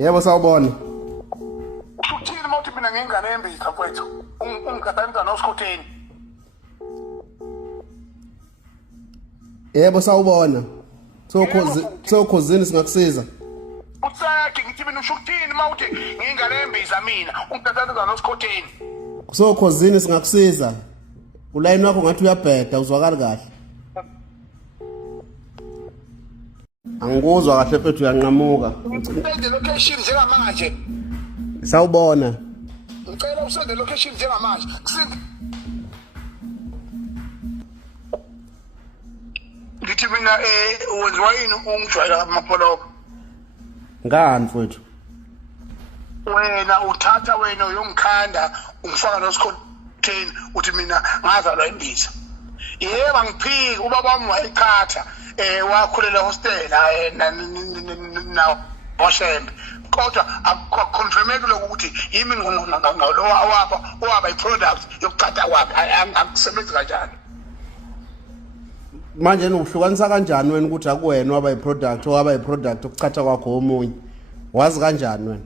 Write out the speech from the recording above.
Yebo sawubona. Uthini mawuthi mina ngengane embitha mfowethu. Ungigadanisa noSkhotheni. Yebo sawubona. Sokhozini singakusiza. Utsaki ngithi mina usho ukuthini mawuthi ngengane embitha mina ungigadanisa noSkhotheni. Sokhozini singakusiza. Ulayini wakho ngathi uyabheda uzwakala kahle. Angikuzwa kahle mfethu uyanqamuka. Usende location njengamanje. Sawubona. Ngicela usende location njengamanje. Ngithi mina wenziwa yini ungijwayela amapoloko? Ngani mfethu? Wena uthatha wena uyongikhanda ungifaka noSkhotheni uthi mina ngazalwa imbiza. Yebo angiphiki ubaba wami wayichatha wakhulela hostel na washembe kodwa akuconfirmeke ukuthi yimi ngalo waba iproduct yokuchatha kwakhe akusebenzi kanjani. Manje uhlukanisa kanjani wena ukuthi akuwena waba iproduct owaba iproduct okuchatha kwakho omunye wazi kanjani wena?